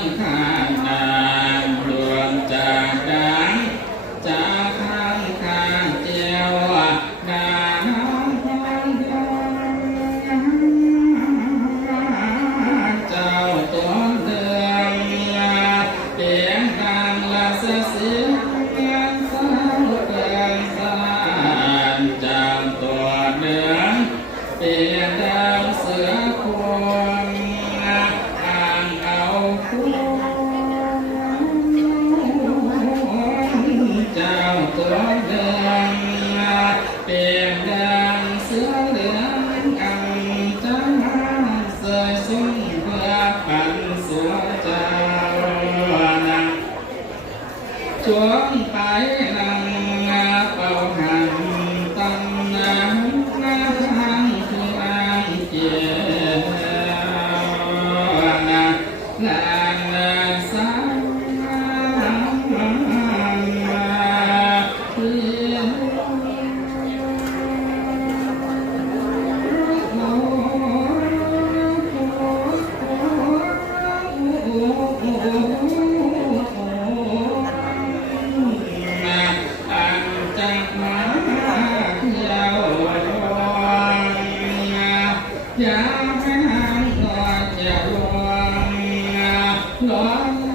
งข้างนางดวงจากดังจากข้างข้างเจียวดาน้ำพันเจ้าตัวเดืองเปียงดังละเสียงเสียงสาวเกินสลานจางตัวเดืองเปียงดังเสือควงอ่างเอาควงเจ้าตัวเดืองเปียงดังเสือเหลืองอังจ้าเสยสุ่มเพื่อปันสัวเจ้านังจวงไปนังเป่าหันตั้งน้ำน้ำทางคืออ่างเจียวนาลางนาสาว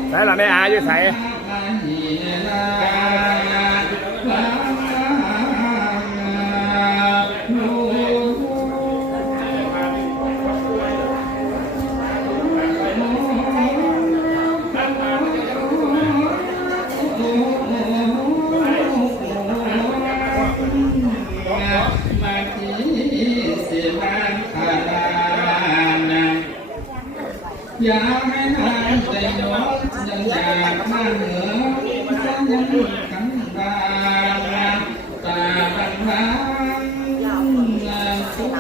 ใส่ละแม่อาอยู่ใส่อยากให้ทางใจน้องยังอยากมาเหนือยังขันบางตาบังบังสุน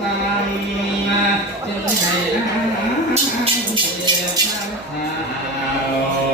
ตามจึงให้อาเสียข้าว